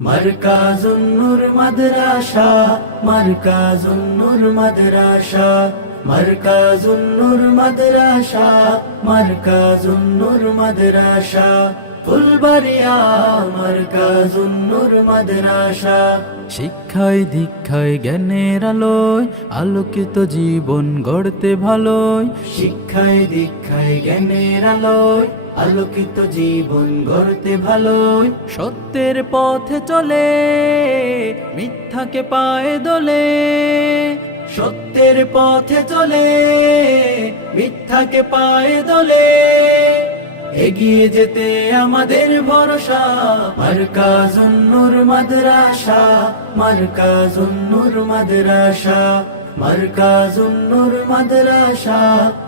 মার্কাজুন্নুর মাদ্রাসা মার্কাজুন্নুর মাদ্রাসা মার্কাজুন্নুর মাদ্রাসা মার্কাজুন্নুর মাদ্রাসা, ফুলবাড়িয়া, মার্কাজুন্নুর মাদ্রাসা। শিক্ষায় দীক্ষায় জ্ঞানের আলোয়, আলোকিত জীবন গড়তে ভালোই শিক্ষায় দীক্ষায় জ্ঞানের আলোয় আলোকিত জীবন গড়তে ভালোই। সত্যের পথে চলে মিথ্যাকে পায়ে দোলে। সত্যের পথে চলে মিথ্যাকে পায়ে দোলে। এগিয়ে যেতে আমাদের ভরসা মার্কাজুন্নুর মাদ্রাসা মার্কাজুন্নুর মাদ্রাসা মার্কাজুন্নুর মাদ্রাসা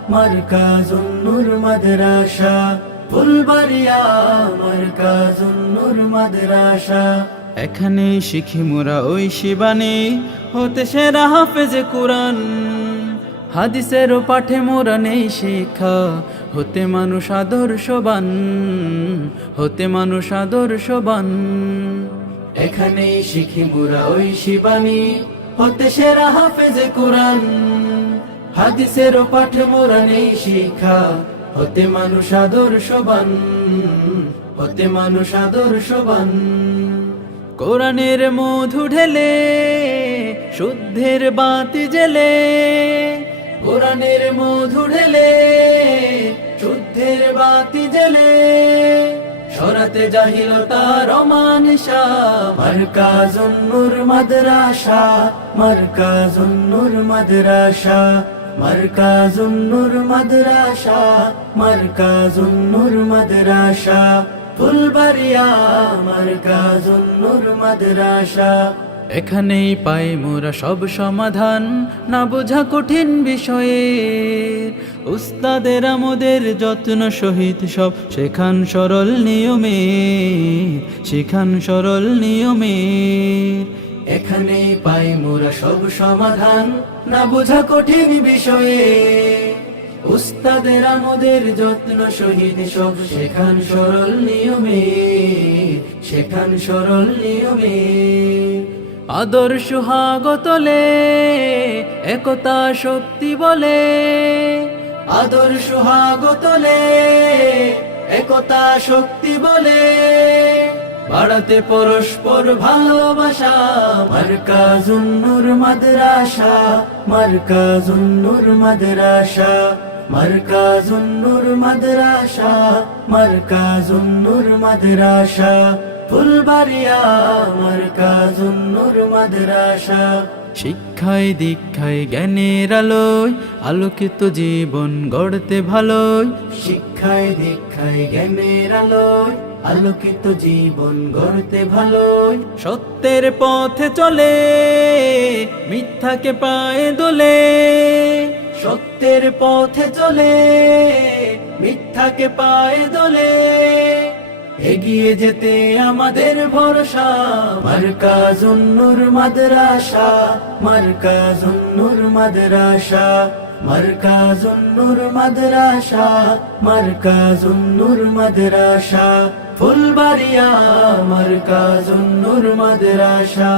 মার্কাজুন্নুর মাদ্রাসা। ফুলবাড়িয়া মার্কাজুন্নুর মাদ্রাসা। এখানেই শিখি মোরা ওই শিবানী হতে সেরা হাফেজে কোরআন। হাদিসের পাঠে মোরা নেই শিক্ষা হতে মানুষ আদর্শবান হতে মানুষ আদর্শবান। এখানেই শিখি মোরা ওই শিবানী হতে সেরা হাফেজে কোরআন। হাদিসের পাঠে মোরা নেই শিক্ষা হতে মানুষ আদর্শবান হতে মানুষ আদর্শবান কোরআনের মধু ঢেলে, শুদ্ধের বাতি জেলে। কোরআনের মধু ঢেলে, শুদ্ধের বাতি জেলে। সরাতে জাহিল জাহিলতার অমানিসা মার্কাজুন্নুর মাদ্রাসা মার্কাজুন্নুর মাদ্রাসা। মার্কাজুন্নুর মাদ্রাসা মার্কাজুন্নুর মাদ্রাসা, ফুলবাড়িয়া মার্কাজুন্নুর মাদ্রাসা। এখানেই পাই মোরা সব সমাধান, না বোঝা কঠিন বিষয়ে। উস্তাদের আমাদের যত্ন সহিত সব শেখান সরল নিয়মে, শেখান সরল নিয়মে। এখানেই পাই মোরা সব সমাধান। না বোঝা কঠিন বিষয়ে। উস্তাদের আমাদের যত্ন সহিত সব শেখান সরল নিয়মে। শেখান সরল নিয়মে। আদর্শ হাগতলে একতা শক্তি বলে। আদর্শ হাগতলে একতা শক্তি বলে। বাড়াতে পরস্পর ভালোবাসা মার্কাজুন্নুর মাদ্রাসা মার্কাজুন্নুর মাদ্রাসা মার্কাজুন্নুর মাদ্রাসা মার্কাজুন্নুর মাদ্রাসা, ফুলবাড়িয়া মার্কাজুন্নুর মাদ্রাসা। শিক্ষায় দীক্ষায় জ্ঞানের আলোয়, আলোকিত জীবন গড়তে ভালোই শিক্ষায় দীক্ষায় জ্ঞানের আলোয় আলোকিত জীবন গড়তে ভালো সত্যের পথে চলে মিথ্যাকে পায়ে দোলে। সত্যের পথে চলে মিথ্যাকে পায়ে দোলে। এগিয়ে যেতে আমাদের ভরসা মার্কাজুন্নুর মাদ্রাসা মার্কাজুন্নুর মাদ্রাসা। মার্কাজুন্নুর মাদ্রাসা মার্কাজুন্নুর মাদ্রাসা ফুলবাড়িয়া মার্কাজুন্নুর মাদ্রাসা।